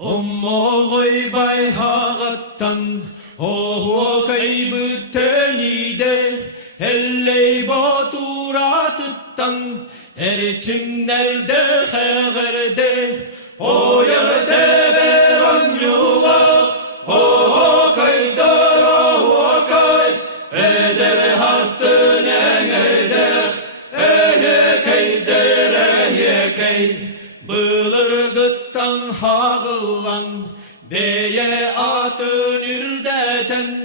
Ommoğoy hağattan o kaybıttenide elley baturatıttan erçimlerde heğerde o yerde beran yola o kaydara o kay eder hastın eder kaydere kay bılırgıttan hağılan beye atın ürdeten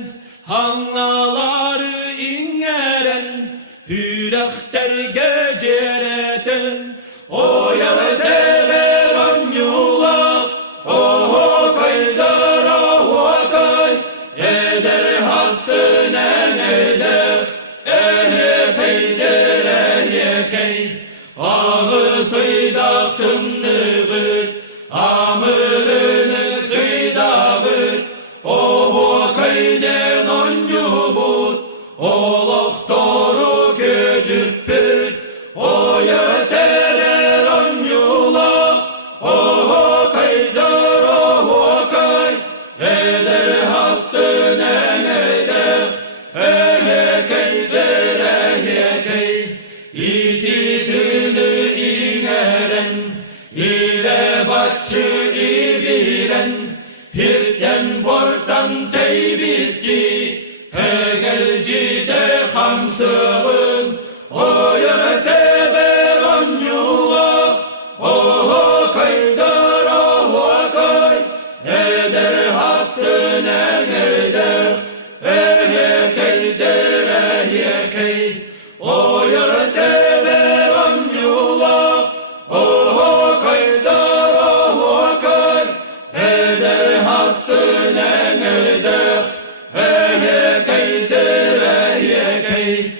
hangaları ingeren hürekter gecereten o yerde beran yola o kaydara o kay eder hastın eder kaydere kay ağı sıydaktım nıbıt amırını kıydabıt o kayden onyubut o doktoru köcüppüt o yeteler onyula o kaydar o kay eder hastın eder kaydere kay iti tülü ingeren ile batçı ibiren hirten bortan teybitki hegelci de hamsığın o yöte beran yulak o kaydar o kay eder hastın eder kaydere kay o yöte beran yulak o kaydar o kay eder hastın eder kaydere kay